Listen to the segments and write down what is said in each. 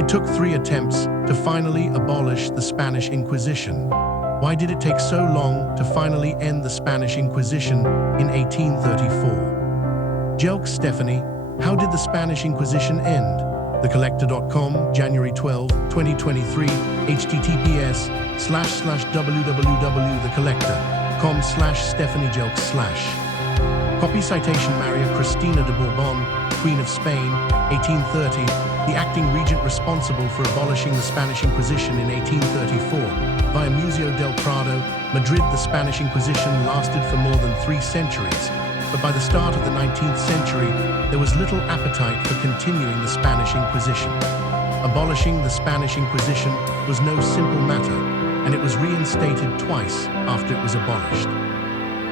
It took 3 attempts to finally abolish the Spanish Inquisition. Why did it take so long to finally end the Spanish Inquisition in 1834? Jelk Stephanie, how did the Spanish Inquisition end? TheCollector.com, January 12, 2023, https://www.thecollector.com/Stephanie Jelk/. Copy citation Maria Cristina de Bourbon, Queen of Spain, 1830, the acting regent responsible for abolishing the Spanish Inquisition in 1834. Via Museo del Prado, Madrid. The Spanish Inquisition lasted for more than 3 centuries, but by the start of the 19th century, there was little appetite for continuing the Spanish Inquisition. Abolishing the Spanish Inquisition was no simple matter, and it was reinstated twice after it was abolished.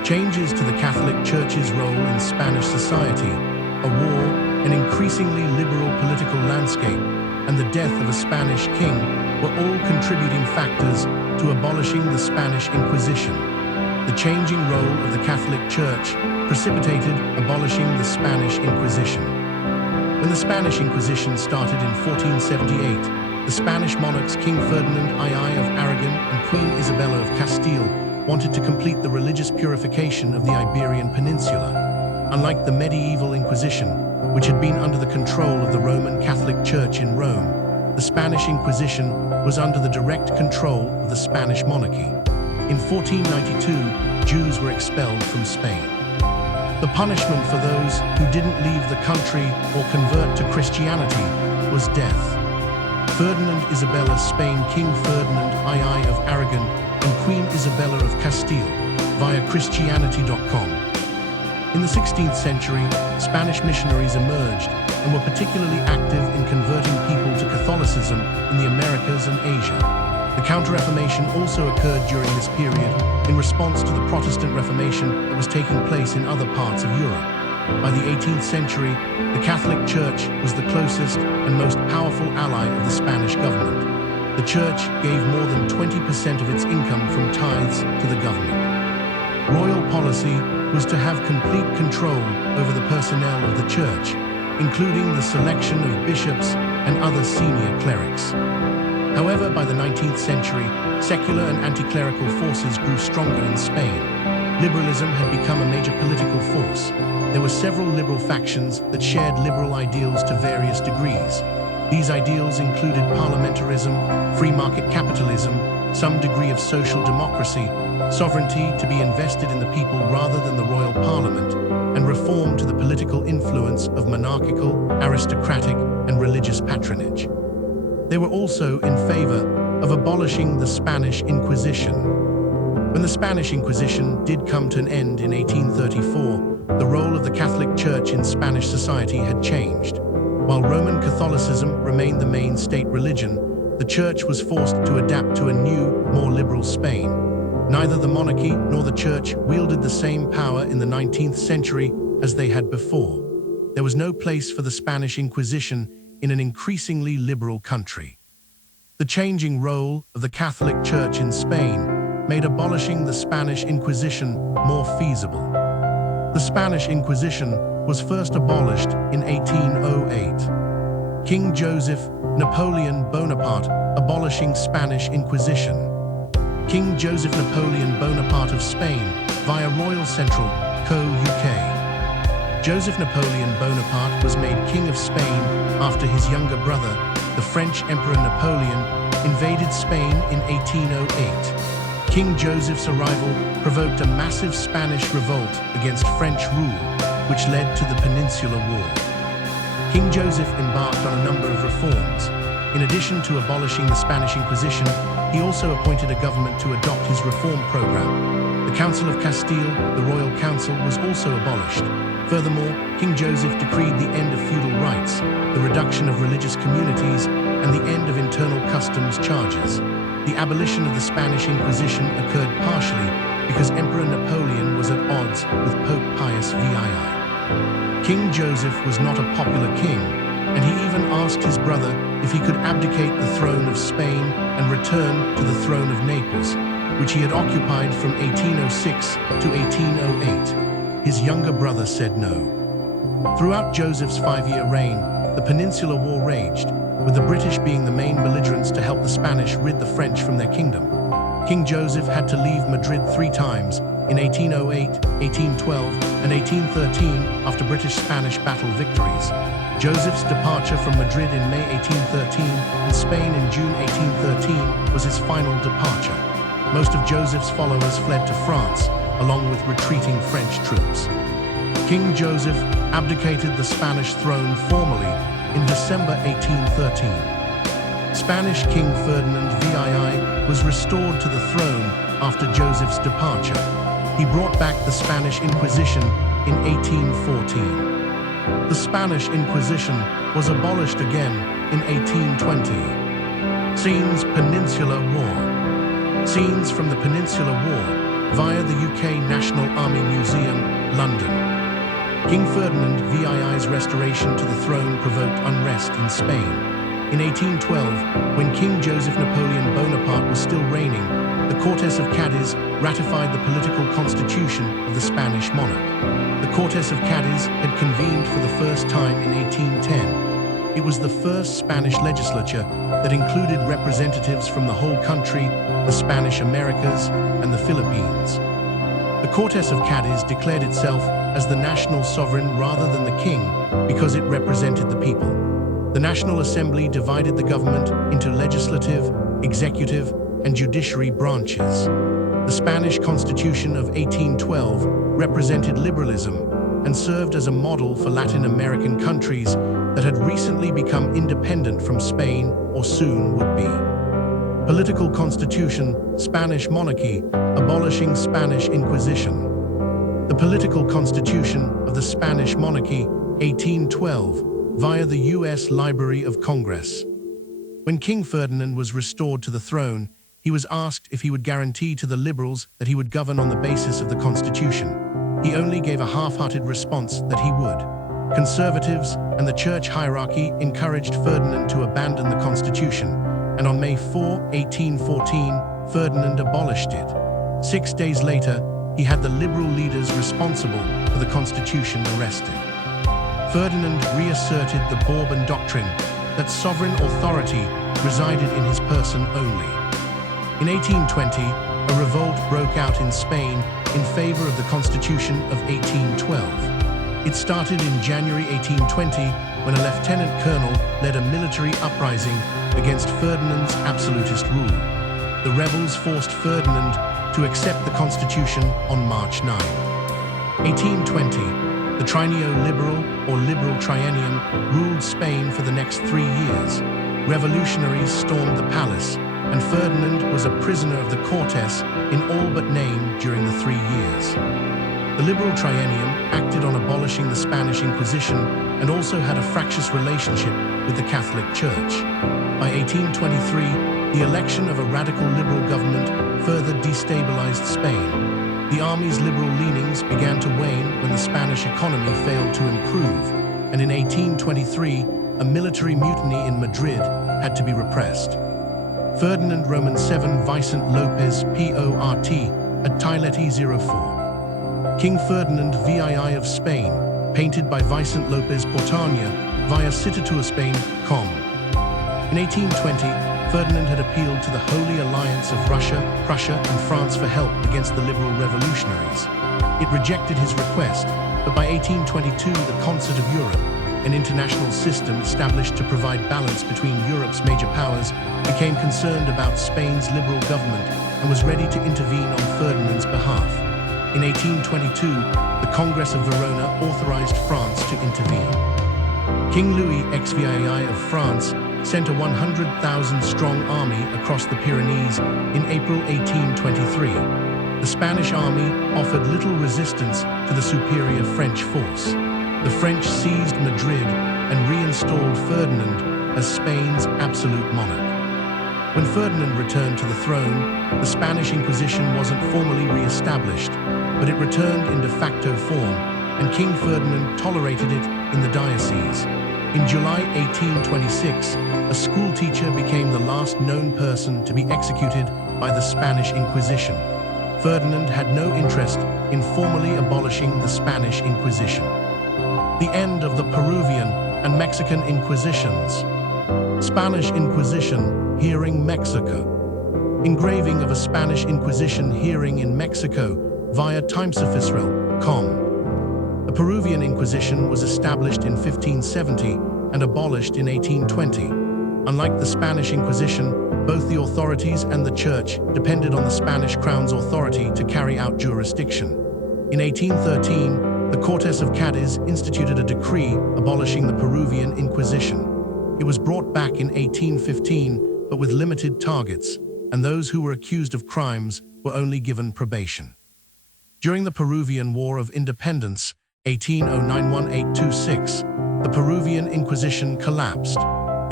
Changes to the Catholic Church's role in Spanish society, a war, an increasingly liberal political landscape, and the death of a Spanish king were all contributing factors to abolishing the Spanish Inquisition. The changing role of the Catholic Church precipitated abolishing the Spanish Inquisition. When the Spanish Inquisition started in 1478, the Spanish monarchs King Ferdinand II of Aragon and Queen Isabella of Castile wanted to complete the religious purification of the Iberian Peninsula. Unlike the medieval Inquisition, which had been under the control of the Roman Catholic Church in Rome, the Spanish Inquisition was under the direct control of the Spanish monarchy. In 1492, Jews were expelled from Spain. The punishment for those who didn't leave the country or convert to Christianity was death. Ferdinand Isabella Spain King Ferdinand II of Aragon and Queen Isabella of Castile, via Christianity.com. In the 16th century, Spanish missionaries emerged and were particularly active in converting people to Catholicism in the Americas and Asia. The Counter-Reformation also occurred during this period in response to the Protestant Reformation that was taking place in other parts of Europe. By the 18th century, the Catholic Church was the closest and most powerful ally of the Spanish government. The Church gave more than 20% of its income from tithes to the government. Royal policy was to have complete control over the personnel of the Church, including the selection of bishops and other senior clerics. However, by the 19th century, secular and anti-clerical forces grew stronger in Spain. Liberalism had become a major political force. There were several liberal factions that shared liberal ideals to various degrees. These ideals included parliamentarism, free market capitalism, some degree of social democracy, sovereignty to be invested in the people rather than the royal parliament, and reform to the political influence of monarchical, aristocratic, and religious patronage. They were also in favor of abolishing the Spanish Inquisition. When the Spanish Inquisition did come to an end in 1834, the role of the Catholic Church in Spanish society had changed. While Roman Catholicism remained the main state religion, the Church was forced to adapt to a new, more liberal Spain. Neither the monarchy nor the Church wielded the same power in the 19th century as they had before. There was no place for the Spanish Inquisition in an increasingly liberal country. The changing role of the Catholic Church in Spain made abolishing the Spanish Inquisition more feasible. The Spanish Inquisition was first abolished in 1808. King Joseph Napoleon Bonaparte abolishing Spanish Inquisition. King Joseph Napoleon Bonaparte of Spain via Royal Central Co. UK. Joseph Napoleon Bonaparte was made King of Spain after his younger brother, the French Emperor Napoleon, invaded Spain in 1808. King Joseph's arrival provoked a massive Spanish revolt against French rule, which led to the Peninsular War. King Joseph embarked on a number of reforms. In addition to abolishing the Spanish Inquisition, he also appointed a government to adopt his reform program. The Council of Castile, the Royal Council, was also abolished. Furthermore, King Joseph decreed the end of feudal rights, the reduction of religious communities, and the end of internal customs charges. The abolition of the Spanish Inquisition occurred partially because Emperor Napoleon was at odds with Pope Pius VII. King Joseph was not a popular king, and he even asked his brother if he could abdicate the throne of Spain and return to the throne of Naples, which he had occupied from 1806 to 1808. His younger brother said no. Throughout Joseph's 5-year reign, the Peninsular War raged, with the British being the main belligerents to help the Spanish rid the French from their kingdom. King Joseph had to leave Madrid 3 times, in 1808, 1812, and 1813, after British-Spanish battle victories. Joseph's departure from Madrid in May 1813 and Spain in June 1813 was his final departure. Most of Joseph's followers fled to France, along with retreating French troops. King Joseph abdicated the Spanish throne formally in December 1813. Spanish King Ferdinand VII was restored to the throne after Joseph's departure. He brought back the Spanish Inquisition in 1814. The Spanish Inquisition was abolished again in 1820. Scenes Peninsular War. Scenes from the Peninsular War via the UK National Army Museum, London. King Ferdinand VII's restoration to the throne provoked unrest in Spain. In 1812, when King Joseph Napoleon Bonaparte was still reigning, the Cortes of Cadiz ratified the political constitution of the Spanish monarch. The Cortes of Cadiz had convened for the first time in 1810. It was the first Spanish legislature that included representatives from the whole country, the Spanish Americas, and the Philippines. The Cortes of Cadiz declared itself as the national sovereign rather than the king because it represented the people. The National Assembly divided the government into legislative, executive, and judiciary branches. The Spanish Constitution of 1812 represented liberalism and served as a model for Latin American countries that had recently become independent from Spain or soon would be. Political Constitution, Spanish monarchy, abolishing Spanish Inquisition. The Political Constitution of the Spanish monarchy, 1812, via the U.S. Library of Congress. When King Ferdinand was restored to the throne, he was asked if he would guarantee to the liberals that he would govern on the basis of the Constitution. He only gave a half-hearted response that he would. Conservatives and the church hierarchy encouraged Ferdinand to abandon the Constitution, and on May 4, 1814, Ferdinand abolished it. 6 days later, he had the liberal leaders responsible for the Constitution arrested. Ferdinand reasserted the Bourbon doctrine that sovereign authority resided in his person only. In 1820, a revolt broke out in Spain in favor of the Constitution of 1812. It started in January 1820 when a lieutenant colonel led a military uprising against Ferdinand's absolutist rule. The rebels forced Ferdinand to accept the Constitution on March 9. 1820, the Triennial Liberal or Liberal Triennium ruled Spain for the next 3 years. Revolutionaries stormed the palace, and Ferdinand was a prisoner of the Cortes in all but name during the 3 years. The Liberal Triennium acted on abolishing the Spanish Inquisition and also had a fractious relationship with the Catholic Church. By 1823, the election of a radical liberal government further destabilized Spain. The army's liberal leanings began to wane when the Spanish economy failed to improve, and in 1823, a military mutiny in Madrid had to be repressed. Ferdinand Roman VII Vicente Lopez Port at Tileti 04. King Ferdinand VII of Spain, painted by Vicente Lopez Portania via citatour-spain.com. In 1820, Ferdinand had appealed to the Holy Alliance of Russia, Prussia, and France for help against the liberal revolutionaries. It rejected his request, but by 1822, the Concert of Europe, an international system established to provide balance between Europe's major powers, became concerned about Spain's liberal government and was ready to intervene on Ferdinand's behalf. In 1822, the Congress of Verona authorized France to intervene. King Louis XVI of France sent a 100,000-strong army across the Pyrenees in April 1823. The Spanish army offered little resistance to the superior French force. The French seized Madrid and reinstalled Ferdinand as Spain's absolute monarch. When Ferdinand returned to the throne, the Spanish Inquisition wasn't formally re-established, but it returned in de facto form, and King Ferdinand tolerated it in the diocese. In July 1826, a schoolteacher became the last known person to be executed by the Spanish Inquisition. Ferdinand had no interest in formally abolishing the Spanish Inquisition. The end of the Peruvian and Mexican Inquisitions. Spanish Inquisition hearing Mexico. Engraving of a Spanish Inquisition hearing in Mexico via timesofisrael.com. The Peruvian Inquisition was established in 1570 and abolished in 1820. Unlike the Spanish Inquisition, both the authorities and the Church depended on the Spanish Crown's authority to carry out jurisdiction. In 1813, the Cortes of Cadiz instituted a decree abolishing the Peruvian Inquisition. It was brought back in 1815, but with limited targets, and those who were accused of crimes were only given probation. During the Peruvian War of Independence, 1809–1826, the Peruvian Inquisition collapsed.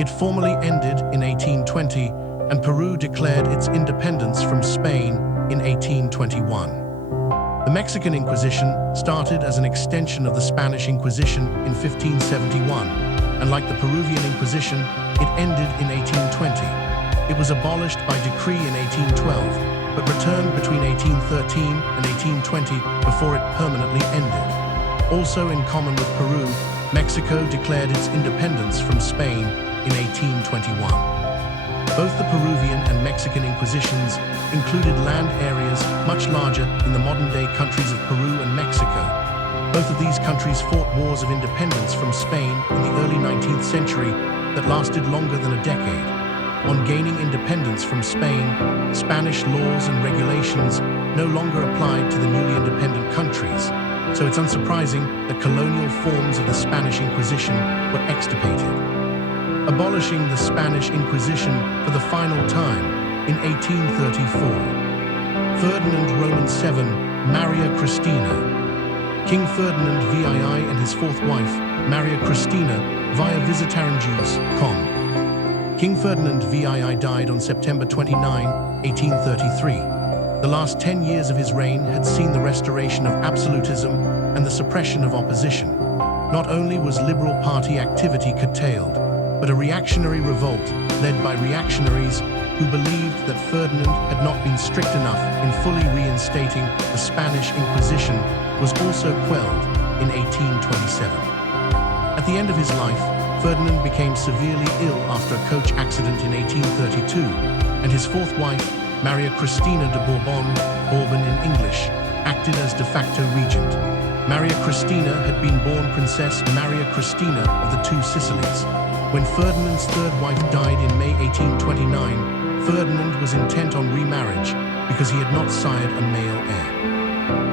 It formally ended in 1820, and Peru declared its independence from Spain in 1821. The Mexican Inquisition started as an extension of the Spanish Inquisition in 1571, and like the Peruvian Inquisition, it ended in 1820. It was abolished by decree in 1812, but returned between 1813 and 1820 before it permanently ended. Also in common with Peru, Mexico declared its independence from Spain in 1821. Both the Peruvian and Mexican Inquisitions included land areas much larger in the modern-day countries of Peru and Mexico. Both of these countries fought wars of independence from Spain in the early 19th century that lasted longer than a decade. On gaining independence from Spain, Spanish laws and regulations no longer applied to the newly independent countries, so it's unsurprising that colonial forms of the Spanish Inquisition were extirpated. Abolishing the Spanish Inquisition for the final time in 1834. Ferdinand Roman VII, Maria Cristina. King Ferdinand VII and his fourth wife, Maria Cristina, via visitaranjews.com. King Ferdinand VII died on September 29, 1833. The last 10 years of his reign had seen the restoration of absolutism and the suppression of opposition. Not only was Liberal Party activity curtailed, but a reactionary revolt led by reactionaries who believed that Ferdinand had not been strict enough in fully reinstating the Spanish Inquisition was also quelled in 1827. At the end of his life, Ferdinand became severely ill after a coach accident in 1832, and his fourth wife, Maria Cristina de Bourbon in English, acted as de facto regent. Maria Cristina had been born Princess Maria Cristina of the Two Sicilies. When Ferdinand's third wife died in May 1829, Ferdinand was intent on remarriage because he had not sired a male heir.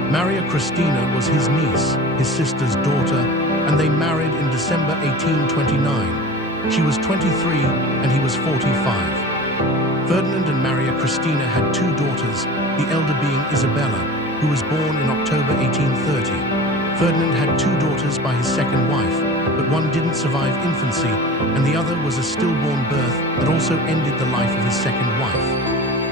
Maria Cristina was his niece, his sister's daughter, and they married in December 1829. She was 23 and he was 45. Ferdinand and Maria Cristina had two daughters, the elder being Isabella, who was born in October 1830. Ferdinand had two daughters by his second wife, but one didn't survive infancy, and the other was a stillborn birth that also ended the life of his second wife.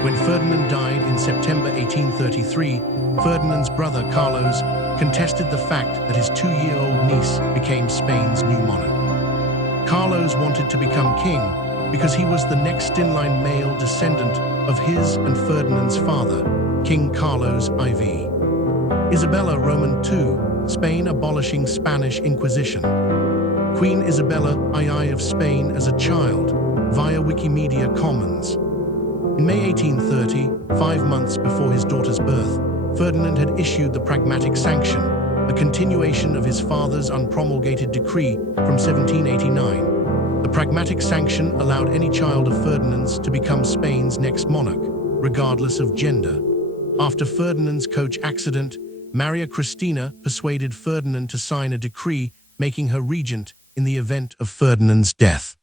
When Ferdinand died in September 1833, Ferdinand's brother Carlos contested the fact that his 2-year-old niece became Spain's new monarch. Carlos wanted to become king because he was the next in-line male descendant of his and Ferdinand's father, King Carlos IV. Isabella Roman II, Spain abolishing Spanish Inquisition. Queen Isabella II of Spain as a child, via Wikimedia Commons. In May 1830, 5 months before his daughter's birth, Ferdinand had issued the Pragmatic Sanction, a continuation of his father's unpromulgated decree from 1789. The Pragmatic Sanction allowed any child of Ferdinand's to become Spain's next monarch, regardless of gender. After Ferdinand's coach accident, Maria Cristina persuaded Ferdinand to sign a decree making her regent in the event of Ferdinand's death.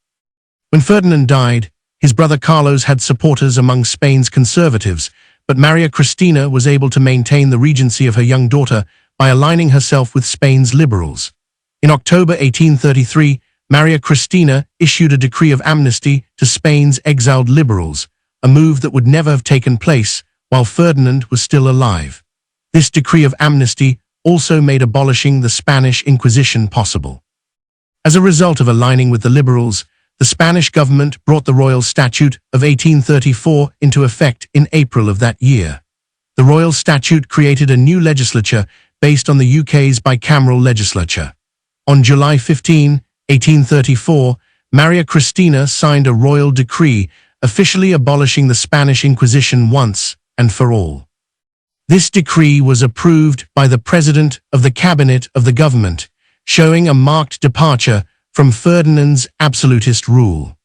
When Ferdinand died, his brother Carlos had supporters among Spain's conservatives, but Maria Cristina was able to maintain the regency of her young daughter by aligning herself with Spain's liberals. In October 1833, Maria Cristina issued a decree of amnesty to Spain's exiled liberals, a move that would never have taken place while Ferdinand was still alive. This decree of amnesty also made abolishing the Spanish Inquisition possible. As a result of aligning with the liberals, the Spanish government brought the Royal Statute of 1834 into effect in April of that year. The Royal Statute created a new legislature based on the UK's bicameral legislature. On July 15, 1834, Maria Cristina signed a royal decree officially abolishing the Spanish Inquisition once and for all. This decree was approved by the President of the Cabinet of the government, showing a marked departure from Ferdinand's absolutist rule.